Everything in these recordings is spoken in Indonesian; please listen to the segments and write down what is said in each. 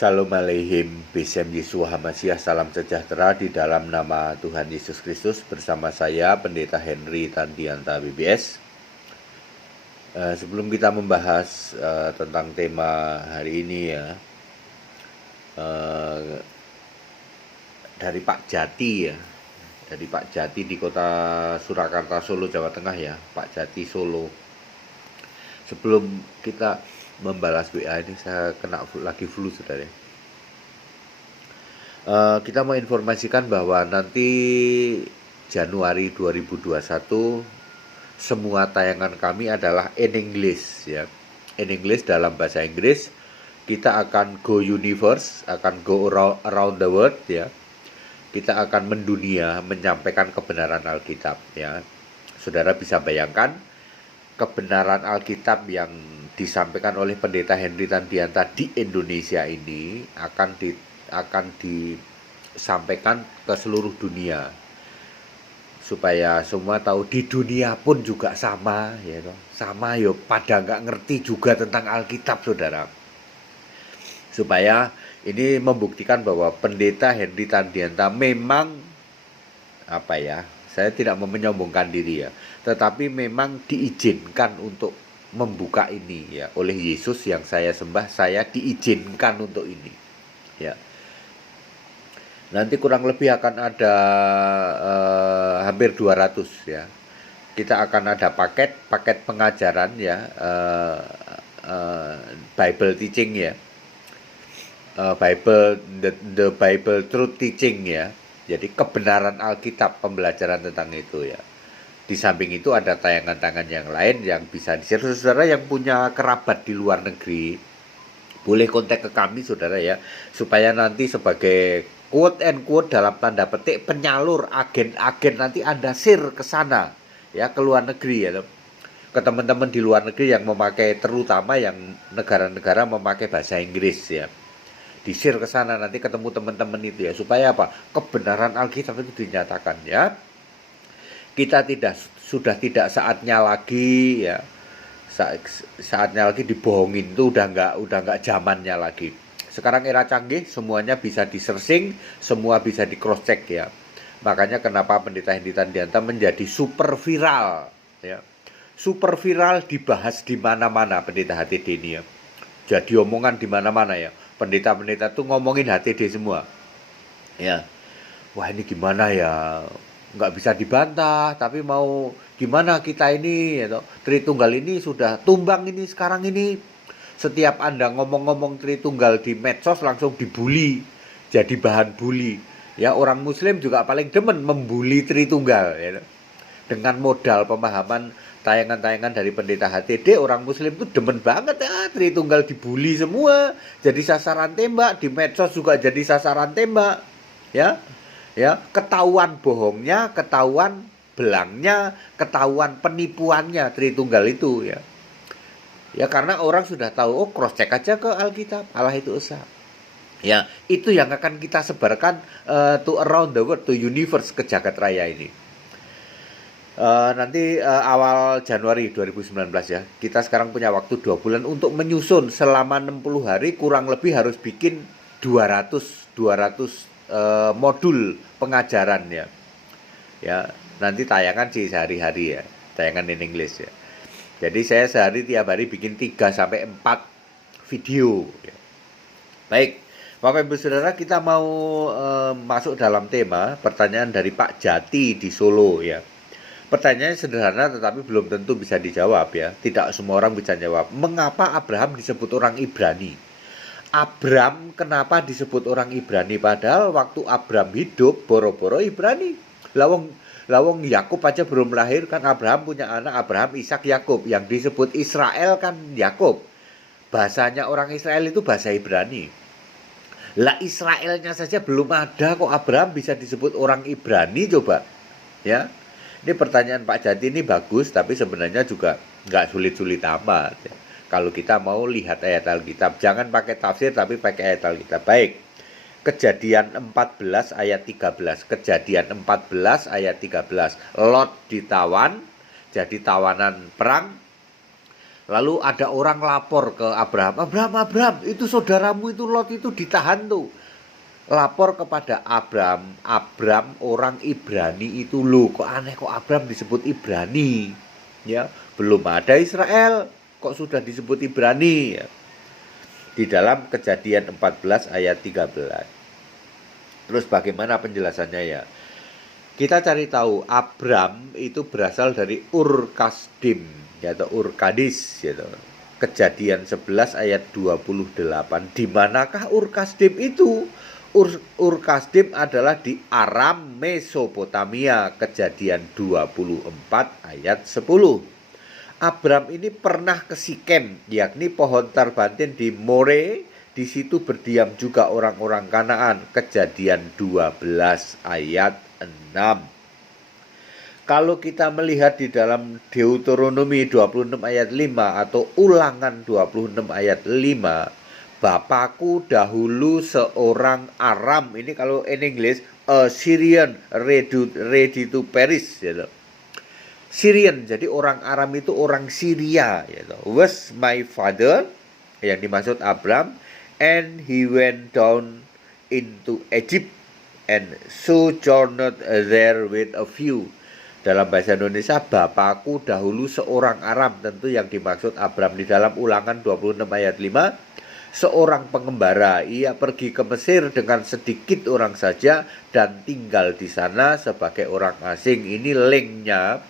Shalom Aleihim, Besem Yeshua Hamasiah, salam sejahtera di dalam nama Tuhan Yesus Kristus. Bersama saya, Pendeta Henry Tandianta BBS. Sebelum kita membahas tentang tema hari ini ya, dari Pak Jati ya, dari Pak Jati di kota Surakarta, Solo, Jawa Tengah ya, Pak Jati Solo. Sebelum kita membalas WA ini, saya kena lagi flu saudara. Kita mau informasikan bahwa nanti Januari 2021 semua tayangan kami adalah in English ya. In English dalam bahasa Inggris. Kita akan go universe, akan go around the world ya. Kita akan mendunia menyampaikan kebenaran Alkitab ya. Saudara bisa bayangkan kebenaran Alkitab yang disampaikan oleh Pendeta Henry Tandianta di Indonesia ini akan disampaikan ke seluruh dunia supaya semua tahu di dunia pun juga sama ya toh. Sama yo pada nggak ngerti juga tentang Alkitab saudara. Supaya ini membuktikan bahwa Pendeta Henry Tandianta memang saya tidak mau menyombongkan diri ya, tetapi memang diizinkan untuk membuka ini ya oleh Yesus yang saya sembah. Saya diizinkan untuk ini ya. Nanti kurang lebih akan ada hampir 200 ya. Kita akan ada paket pengajaran ya, Bible teaching ya, the Bible truth teaching ya. Jadi kebenaran Alkitab, pembelajaran tentang itu ya. Di samping itu ada tayangan-tayangan yang lain yang bisa di-share. Saudara yang punya kerabat di luar negeri, boleh kontak ke kami saudara ya, supaya nanti sebagai quote and quote dalam tanda petik penyalur, agen-agen nanti Anda share ke sana ya, ke luar negeri ya, ke teman-teman di luar negeri yang memakai, terutama yang negara-negara memakai bahasa Inggris ya. Di-share ke sana, nanti ketemu teman-teman itu ya, supaya apa? Kebenaran Alkitab itu dinyatakan ya. Kita sudah tidak saatnya lagi ya, saatnya lagi dibohongin, itu udah nggak zamannya lagi. Sekarang era canggih, semuanya bisa di-searching, semua bisa di-cross check ya. Makanya kenapa Pendeta Henry Tandianta menjadi super viral ya. Super viral, dibahas di mana-mana Pendeta HTD ini ya. Jadi omongan di mana-mana ya. Pendeta-pendeta tuh ngomongin HTD semua ya. Wah ini gimana ya, nggak bisa dibantah, tapi mau gimana kita ini ya, Tritunggal ini sudah tumbang ini sekarang ini. Setiap Anda ngomong-ngomong Tritunggal di medsos langsung dibully, jadi bahan bully ya. Orang Muslim juga paling demen membuli Tritunggal ya. Dengan modal pemahaman tayangan-tayangan dari Pendeta HTD, orang Muslim tuh demen banget ya, Tritunggal dibully semua, jadi sasaran tembak, di medsos juga jadi sasaran tembak ya. Ya, ketahuan bohongnya, ketahuan belangnya, ketahuan penipuannya Tritunggal itu ya. Ya karena orang sudah tahu, oh cross check aja ke Alkitab, Allah itu esa. Ya, itu yang akan kita sebarkan to around the world, to universe, ke jagat raya ini. Nanti awal Januari 2019 ya. Kita sekarang punya waktu 2 bulan untuk menyusun. Selama 60 hari kurang lebih harus bikin 200 modul pengajaran ya. Ya, nanti tayangan sih sehari-hari ya, tayangan in English ya. Jadi saya sehari tiap hari bikin 3 sampai 4 video ya. Baik, Bapak Ibu Saudara, kita mau masuk dalam tema pertanyaan dari Pak Jati di Solo ya. Pertanyaannya sederhana tetapi belum tentu bisa dijawab ya. Tidak semua orang bisa jawab. Mengapa Abraham disebut orang Ibrani? Abram kenapa disebut orang Ibrani? Padahal waktu Abram hidup boro-boro Ibrani. Lawong Yakub aja belum lahir kan Abraham punya anak Abraham, Ishak, Yakub. Yang disebut Israel kan Yakub. Bahasanya orang Israel itu bahasa Ibrani. Lah Israelnya saja belum ada kok Abraham bisa disebut orang Ibrani coba. Ya. Ini pertanyaan Pak Jati ini bagus, tapi sebenarnya juga nggak sulit-sulit amat ya. Kalau kita mau lihat ayat Alkitab, jangan pakai tafsir tapi pakai ayat Alkitab. Baik, Kejadian 14 ayat 13. Kejadian 14 ayat 13. Lot ditawan, jadi tawanan perang. Lalu ada orang lapor ke Abraham, Abraham, itu saudaramu itu Lot itu ditahan tuh. Lapor kepada Abram orang Ibrani itu, loh kok aneh kok Abram disebut Ibrani, ya belum ada Israel kok sudah disebut Ibrani, ya. Di dalam Kejadian 14 ayat 13. Terus bagaimana penjelasannya ya? Kita cari tahu Abram itu berasal dari Ur Kasdim, yaitu Ur Kadis, yaitu Kejadian 11 ayat 28. Di manakah Ur Kasdim itu? Ur Kasdim adalah di Aram, Mesopotamia. Kejadian 24 ayat 10. Abram ini pernah ke Sikem, yakni pohon tarbantin di More. Di situ berdiam juga orang-orang Kanaan. Kejadian 12 ayat 6. Kalau kita melihat di dalam Deuteronomi 26 ayat 5 atau Ulangan 26 ayat 5, Bapakku dahulu seorang Aram, ini kalau in English a Syrian ready to perish, gitu. Syrian, jadi orang Aram itu orang Syria, gitu. Was my father, yang dimaksud Abram, and he went down into Egypt and sojourned there with a few. Dalam bahasa Indonesia, bapakku dahulu seorang Aram, tentu yang dimaksud Abram. Di dalam Ulangan 26 ayat 5, seorang pengembara, ia pergi ke Mesir dengan sedikit orang saja dan tinggal di sana sebagai orang asing. Ini linknya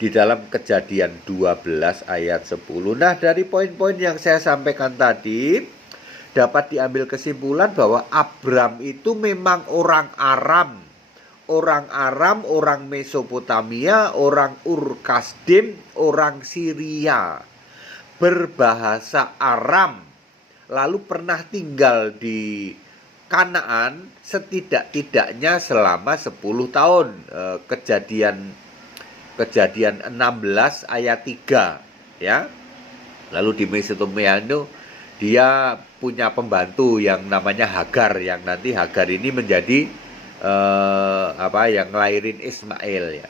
di dalam Kejadian 12 ayat 10. Nah, dari poin-poin yang saya sampaikan tadi, dapat diambil kesimpulan bahwa Abram itu memang orang Aram. Orang Aram, orang Mesopotamia, orang Ur Kasdim, orang Syria. Berbahasa Aram. Lalu pernah tinggal di Kanaan setidak-tidaknya selama 10 tahun. Kejadian 16 ayat 3, ya. Lalu di Mesopotamia itu dia punya pembantu yang namanya Hagar, yang nanti Hagar ini menjadi yang ngelahirin Ismail, ya.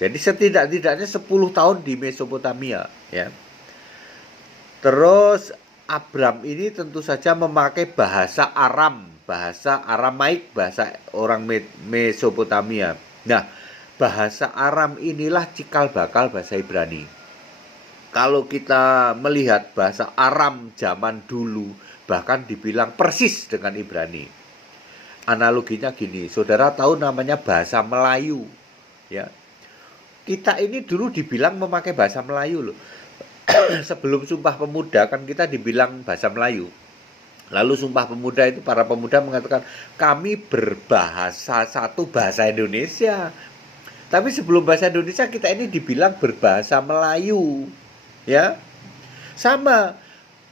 Jadi setidak-tidaknya 10 tahun di Mesopotamia, ya. Terus Abram ini tentu saja memakai bahasa Aram, bahasa Aramaik, bahasa orang Mesopotamia. Nah, bahasa Aram inilah cikal bakal bahasa Ibrani. Kalau kita melihat bahasa Aram zaman dulu, bahkan dibilang persis dengan Ibrani. Analoginya gini, saudara tahu namanya bahasa Melayu, ya. Kita ini dulu dibilang memakai bahasa Melayu loh. Sebelum Sumpah Pemuda kan kita dibilang bahasa Melayu. Lalu Sumpah Pemuda itu para pemuda mengatakan kami berbahasa satu bahasa Indonesia. Tapi sebelum bahasa Indonesia kita ini dibilang berbahasa Melayu, ya. Sama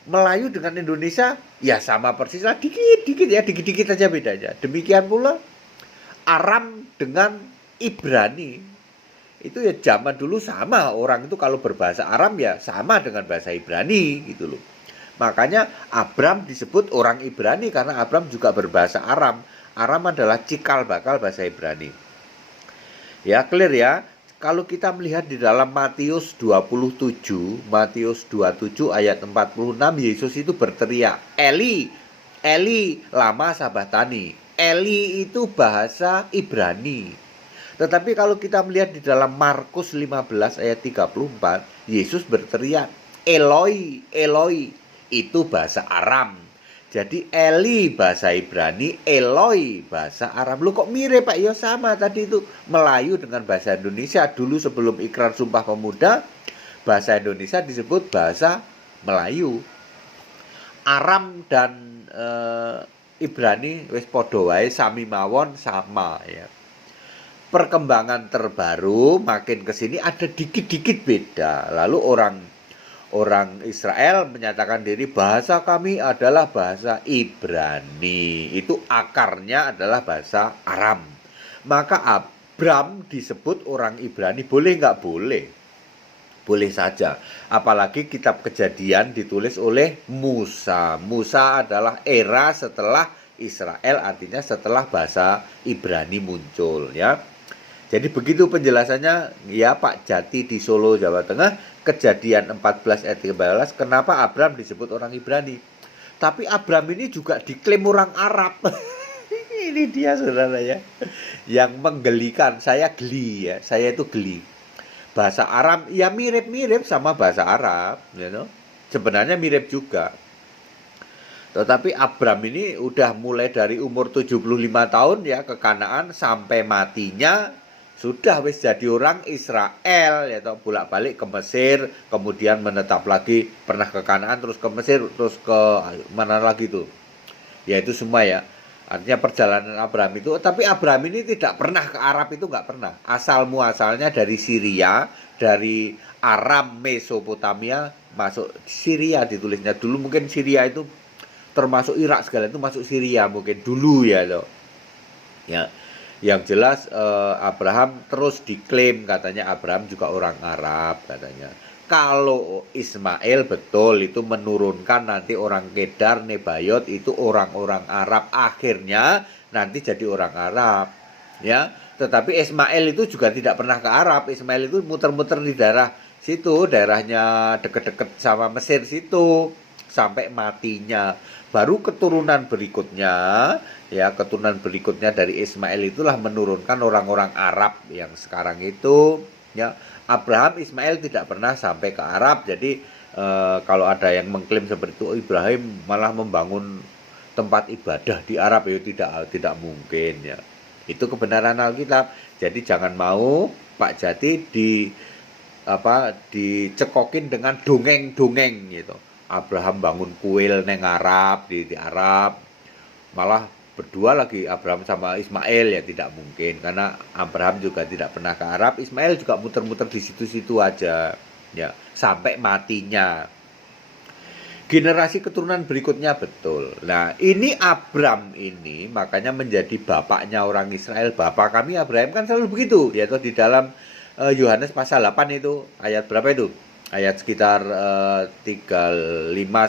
Melayu dengan Indonesia ya sama persis lah, dikit-dikit aja bedanya. Demikian pula Aram dengan Ibrani itu ya zaman dulu sama. Orang itu kalau berbahasa Aram ya sama dengan bahasa Ibrani gitu loh. Makanya Abram disebut orang Ibrani karena Abram juga berbahasa Aram. Aram adalah cikal bakal bahasa Ibrani. Ya, clear ya. Kalau kita melihat di dalam Matius 27 ayat 46, Yesus itu berteriak, Eli, Eli, lama sabatani. Eli itu bahasa Ibrani. Tetapi kalau kita melihat di dalam Markus 15 ayat 34, Yesus berteriak, Eloi, Eloi, itu bahasa Aram. Jadi Eli bahasa Ibrani, Eloi bahasa Aram. Lu kok mirip Pak? Ya sama tadi itu Melayu dengan bahasa Indonesia. Dulu sebelum Ikrar Sumpah Pemuda, bahasa Indonesia disebut bahasa Melayu. Aram dan Ibrani wis padha wae sami mawon sama, ya. Perkembangan terbaru makin kesini ada dikit-dikit beda. Lalu orang Israel menyatakan diri bahasa kami adalah bahasa Ibrani. Itu akarnya adalah bahasa Aram. Maka Abram disebut orang Ibrani. Boleh nggak? Boleh. Boleh saja. Apalagi kitab Kejadian ditulis oleh Musa. Musa adalah era setelah Israel, artinya setelah bahasa Ibrani muncul, ya. Jadi begitu penjelasannya ya Pak Jati di Solo, Jawa Tengah, Kejadian 14 ayat 13, kenapa Abram disebut orang Ibrani. Tapi Abram ini juga diklaim orang Arab. Ini dia saudara ya. Yang menggelikan, saya geli ya, saya itu geli. Bahasa Arab ya mirip-mirip sama bahasa Arab, you know. Sebenarnya mirip juga. Tetapi Abram ini udah mulai dari umur 75 tahun ya ke Kanaan sampai matinya sudah wis jadi orang Israel ya toh, bolak-balik ke Mesir, kemudian menetap lagi, pernah ke Kanaan, terus ke Mesir, terus ke mana lagi tuh. Ya itu semua ya. Artinya perjalanan Abraham itu, tapi Abraham ini tidak pernah ke Arab, itu nggak pernah. Asal muasalnya dari Syria, dari Aram Mesopotamia, masuk Syria ditulisnya. Dulu mungkin Syria itu termasuk Irak segala itu masuk Syria mungkin dulu ya loh. Ya. Yang jelas Abraham terus diklaim katanya Abraham juga orang Arab katanya. Kalau Ismail betul itu menurunkan nanti orang Kedar, Nebayot itu orang-orang Arab, akhirnya nanti jadi orang Arab ya. Tetapi Ismail itu juga tidak pernah ke Arab. Ismail itu muter-muter di daerah situ, daerahnya deket-deket sama Mesir situ sampai matinya. Baru keturunan berikutnya ya, keturunan berikutnya dari Ismail itulah menurunkan orang-orang Arab yang sekarang itu ya. Abraham, Ismail tidak pernah sampai ke Arab. Jadi kalau ada yang mengklaim seperti itu, Ibrahim malah membangun tempat ibadah di Arab, ya tidak mungkin ya. Itu kebenaran Alkitab. Jadi jangan mau Pak Jati dicekokin dengan dongeng-dongeng gitu. Abraham bangun kuil neng Arab di Arab, malah berdua lagi Abraham sama Ismail, ya tidak mungkin karena Abraham juga tidak pernah ke Arab, Ismail juga muter-muter di situ-situ aja ya sampai matinya. Generasi keturunan berikutnya betul. Nah, ini Abram ini makanya menjadi bapaknya orang Israel. Bapak kami Abraham kan selalu begitu, yaitu di dalam Yohanes pasal 8 itu ayat berapa itu? Ayat sekitar 35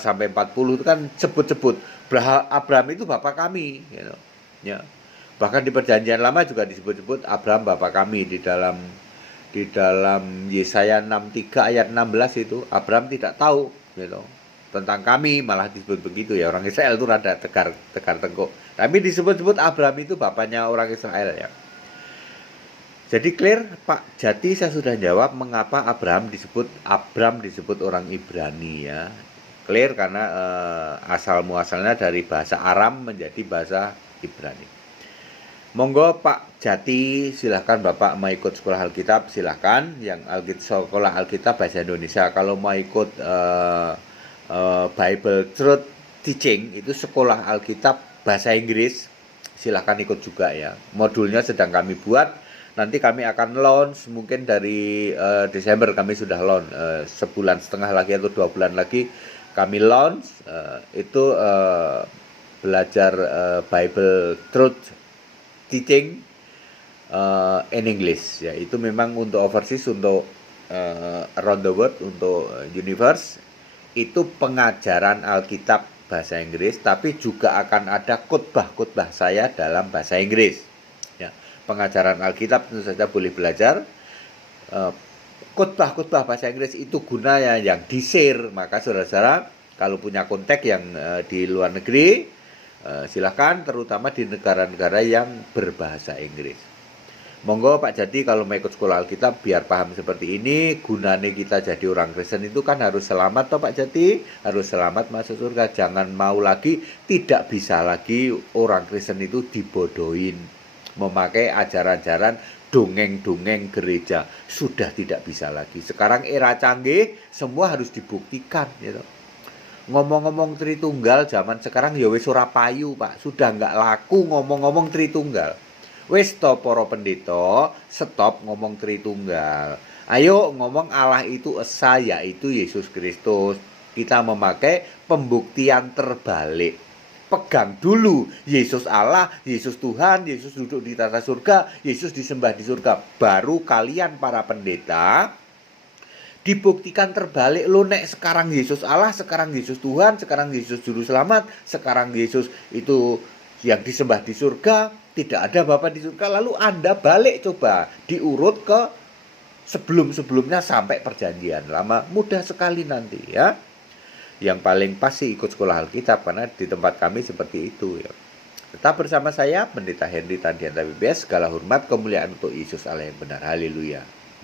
sampai 40 itu kan sebut-sebut Abraham itu bapak kami gitu. Ya. Bahkan di perjanjian lama juga disebut-sebut Abraham bapak kami di dalam Yesaya 63 ayat 16 itu Abraham tidak tahu gitu tentang kami, malah disebut begitu ya. Orang Israel itu rada tegar tengkuk. Tapi disebut-sebut Abraham itu bapaknya orang Israel ya. Jadi clear Pak Jati, saya sudah jawab mengapa Abram disebut orang Ibrani ya. Clear karena asal muasalnya dari bahasa Aram menjadi bahasa Ibrani. Monggo Pak Jati, silahkan Bapak mau ikut sekolah Alkitab, silahkan. Yang sekolah Alkitab bahasa Indonesia, kalau mau ikut Bible Truth Teaching itu sekolah Alkitab bahasa Inggris, silahkan ikut juga ya. Modulnya sedang kami buat. Nanti kami akan launch mungkin dari Desember, kami sudah launch sebulan setengah lagi atau 2 bulan lagi kami launch itu belajar Bible Truth Teaching in English ya. Itu memang untuk overseas, untuk around the world, untuk universe. Itu pengajaran Alkitab bahasa Inggris, tapi juga akan ada khotbah-khotbah saya dalam bahasa Inggris. Pengajaran Alkitab tentu saja boleh belajar. Khotbah-khotbah bahasa Inggris itu gunanya yang di-share. Maka saudara-saudara kalau punya kontak yang di luar negeri, silakan, terutama di negara-negara yang berbahasa Inggris. Monggo Pak Jati kalau mau ikut sekolah Alkitab biar paham seperti ini. Gunanya kita jadi orang Kristen itu kan harus selamat toh Pak Jati, harus selamat masuk surga. Jangan mau lagi, tidak bisa lagi orang Kristen itu dibodohin memakai ajaran-ajaran dongeng-dongeng gereja. Sudah tidak bisa lagi. Sekarang era canggih, semua harus dibuktikan gitu. Ngomong-ngomong Tritunggal zaman sekarang ya wis ora payu Pak. Sudah nggak laku ngomong-ngomong Tritunggal. Wis to para pendeta, stop ngomong Tritunggal. Ayo ngomong Allah itu esa, yaitu Yesus Kristus. Kita memakai pembuktian terbalik. Pegang dulu Yesus Allah, Yesus Tuhan, Yesus duduk di tata surga, Yesus disembah di surga. Baru kalian para pendeta dibuktikan terbalik. Lo nek sekarang Yesus Allah, sekarang Yesus Tuhan, sekarang Yesus juru selamat, sekarang Yesus itu yang disembah di surga, tidak ada Bapa di surga. Lalu Anda balik coba diurut ke sebelum-sebelumnya sampai perjanjian lama, mudah sekali nanti ya. Yang paling pasti ikut sekolah Alkitab, karena di tempat kami seperti itu ya. Tetap bersama saya, Pendeta Henry Tandianta BBS. Segala hormat kemuliaan untuk Yesus Allah yang benar. Haleluya.